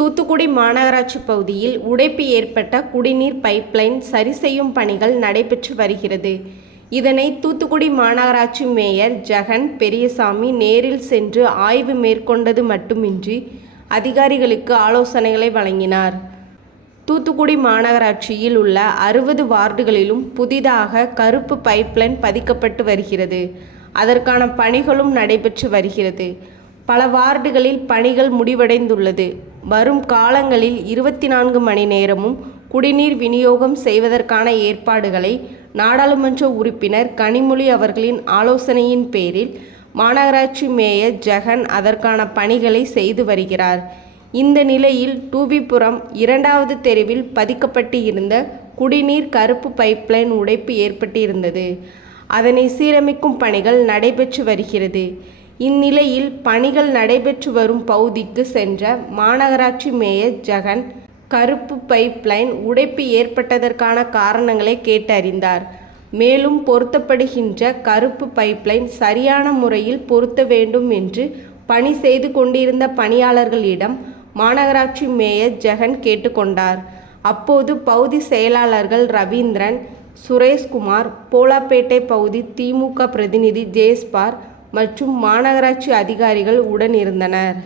தூத்துக்குடி மாநகராட்சி பகுதியில் உடைப்பு ஏற்பட்ட குடிநீர் பைப்லைன் சரி செய்யும் பணிகள் நடைபெற்று வருகிறது. இதனை தூத்துக்குடி மாநகராட்சி மேயர் ஜெகன் பெரியசாமி நேரில் சென்று ஆய்வு மேற்கொண்டது மட்டுமின்றி அதிகாரிகளுக்கு ஆலோசனைகளை வழங்கினார். தூத்துக்குடி மாநகராட்சியில் உள்ள அறுபது வார்டுகளிலும் புதிதாக கருப்பு பைப்லைன் பதிக்கப்பட்டு வருகிறது. அதற்கான பணிகளும் நடைபெற்று வருகிறது. பல வார்டுகளில் பணிகள் முடிவடைந்துள்ளது. வரும் காலங்களில் இருபத்தி நான்கு மணி நேரமும் குடிநீர் விநியோகம் செய்வதற்கான ஏற்பாடுகளை நாடாளுமன்ற உறுப்பினர் கனிமொழி அவர்களின் ஆலோசனையின் பேரில் மாநகராட்சி மேயர் ஜெகன் அதற்கான பணிகளை செய்து வருகிறார். இந்த நிலையில் டூவிபுரம் இரண்டாவது தெருவில் பதிக்கப்பட்டு இருந்த குடிநீர் கருப்பு பைப்லைன் உடைப்பு ஏற்பட்டிருந்தது. அதனை சீரமைக்கும் பணிகள் நடைபெற்று வருகிறது. இந்நிலையில் பணிகள் நடைபெற்று வரும் பகுதிக்கு சென்ற மாநகராட்சி மேயர் ஜெகன் கருப்பு பைப்லைன் உடைப்பு ஏற்பட்டதற்கான காரணங்களை கேட்டறிந்தார். மேலும் பொருத்தப்படுகின்ற கருப்பு பைப்லைன் சரியான முறையில் பொருத்த வேண்டும் என்று பணி செய்து கொண்டிருந்த பணியாளர்களிடம் மாநகராட்சி மேயர் ஜெகன் கேட்டுக்கொண்டார். அப்போது பகுதி செயலாளர்கள் ரவீந்திரன் சுரேஷ்குமார் போலாப்பேட்டை பகுதி திமுக பிரதிநிதி ஜெயஸ்பார் மற்றும் மாநகராட்சி அதிகாரிகள் உடன் இருந்தனர்.